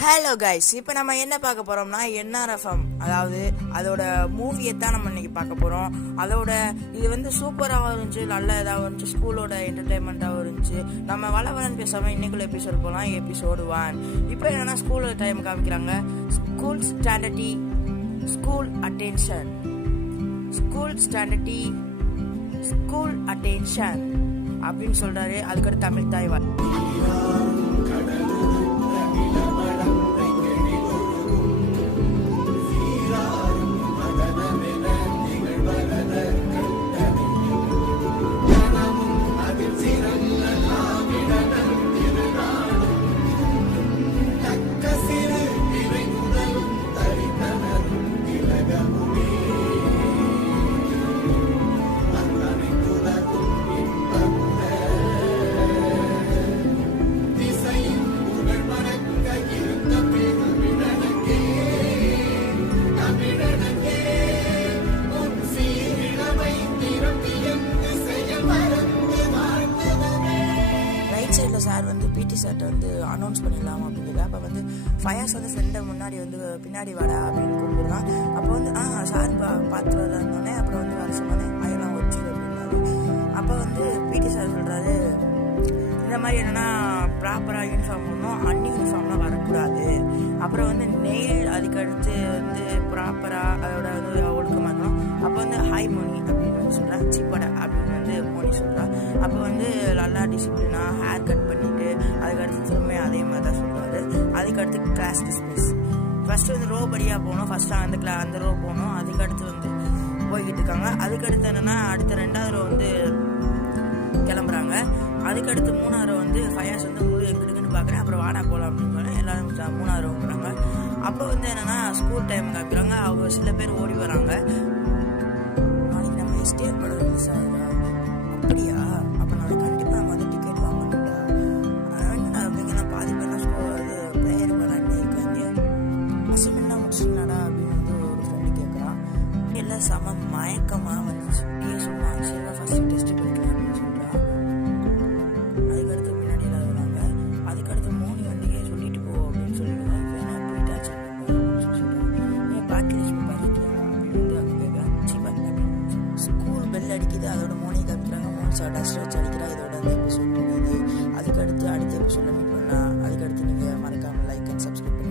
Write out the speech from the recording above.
Hello guys, இப்போ நம்ம என்ன பார்க்க போகிறோம்னா என்ஆர்எஃப்எம், அதாவது அதோட மூவியை தான் நம்ம இன்னைக்கு பார்க்க போகிறோம். அதோட இது வந்து சூப்பராகவும் இருந்துச்சு, நல்ல இதாகவும் இருந்துச்சு, ஸ்கூலோட என்டர்டைன்மெண்ட்டாகவும் இருந்துச்சு. நம்ம வளன்னு பேசாமல் இன்னைக்குள்ள எபிசோடு போகலாம். எபிசோடு 1. இப்போ என்னென்னா ஸ்கூலோட டைம் காமிக்கிறாங்க. ஸ்கூல் ஸ்டாண்டர்டி, ஸ்கூல் அட்டென்ஷன், ஸ்கூல் ஸ்டாண்டர்டி, ஸ்கூல் அட்டென்ஷன் அப்படின்னு சொல்கிறாரு. அதுக்கடுத்து தமிழ் தாய்வாள். சார் வந்து பிடி சார்ட்ட வந்து அனௌன்ஸ் பண்ணிடலாம் அப்படிங்கிறது. அப்போ வந்து ஃபயாஸ் வந்து ஃப்ரெண்டை முன்னாடி வந்து பின்னாடி வாடா அப்படின்னு கூப்பிடுறான். அப்போ வந்து சார் பார்த்துட்டு வரலான்னொடனே அப்புறம் வந்து வர சொன்னோன்னே அதெல்லாம் வச்சு அப்படின்னாரு. அப்போ வந்து பிடி சார் சொல்கிறாரு, இந்த மாதிரி என்னென்னா ப்ராப்பராக யூனிஃபார்ம் பண்ணணும், அன்யூனிஃபார்ம்லாம் வரக்கூடாது. அப்புறம் வந்து நெயில் அதுக்கடுத்து வந்து ப்ராப்பராக அதோட வந்து ஒழுக்கமாக இருக்கணும். அப்போ வந்து ஹாய் மோனி அப்படின்னு வந்து சொல்கிறேன், சீப்படை அப்படின்னு வந்து மோனி சொல்கிறான். அப்போ வந்து நல்லா டிசிப்ளினாக ஹேர் கட் பண்ணிவிட்டு அதுக்கடுத்து திரும்ப அதே மாதிரி தான் சொல்கிறாரு. அதுக்கடுத்து கிளாஸ் டிஸ்மிஸ். ஃபஸ்ட்டு வந்து ரோ படியாக போகணும், ஃபஸ்ட்டு அந்த ரோ போகணும். அதுக்கடுத்து வந்து போய்கிட்டு இருக்காங்க. அதுக்கடுத்து என்னென்னா அடுத்த 2வது ரோ வந்து கிளம்புறாங்க. அதுக்கடுத்து 3வது ரோ வந்து ஃபயாஸ் வந்து எங்கிட்டுக்குன்னு பார்க்குறேன். அப்புறம் வாடா போகலாம் அப்படின்னு சொன்னேன். எல்லோரும் 3வது ரோ போகிறாங்க. அப்போ வந்து என்னென்னா ஸ்கூல் டைம் காமிக்கிறாங்க. அவங்க சில பேர் ஓடி வராங்க. நாளைக்கு நம்ம எஸ்டிஆர் படம் ரிலீஸ் ஆகுதா? அப்படியா? அப்போ நாளைக்கு கண்டிப்பாக நம்ம வந்து டிக்கெட் வாங்கணும்டா. என்னடா அப்படிங்கிற பாதி பேர்லாம் ப்ரேயர் விளாண்டு இருக்காங்க. அசைன்மெண்ட்லாம் முடிச்சுனாடா அப்படின்னு வந்து ஒரு ஃப்ரெண்டு கேட்குறான். எல்லாம் செம மயக்கமாக வந்துச்சு. சொன்னாங்க சரிவா ஃபஸ்ட்டு டெஸ்ட்டு படிக்கலாம் அப்படின்னு சொல்கிறான். அதுக்கடுத்து முன்னாடி எல்லாம் வராங்க. அதுக்கடுத்து மோனி வண்டியே சொல்லிட்டு போ அப்படின்னு சொல்லிடுவாங்க. ஏன்னா போயிட்டாச்சு அப்படின்னு சொல்கிறாங்க. ஏன் பாக்கியலட்சுமி பாக்கிக்கலாம் அப்படின்னு வந்து அங்கே கேட்குறான். சீப்பா அப்படின்னு ஸ்கூல் பெல் அடிக்குது. அதோட மோனி காமிக்கிறாங்க. மோனி டஸ்ட் வச்சு அடிக்கிறா. இதோட அந்த எபிசோட் முடியுது. அதுக்கடுத்து அடுத்த எபிசோடில் மீட் பண்ணலாம். அதுக்கடுத்து நீங்கள் மறக்காமல் லைக் அண்ட் சப்ஸ்கிரைப்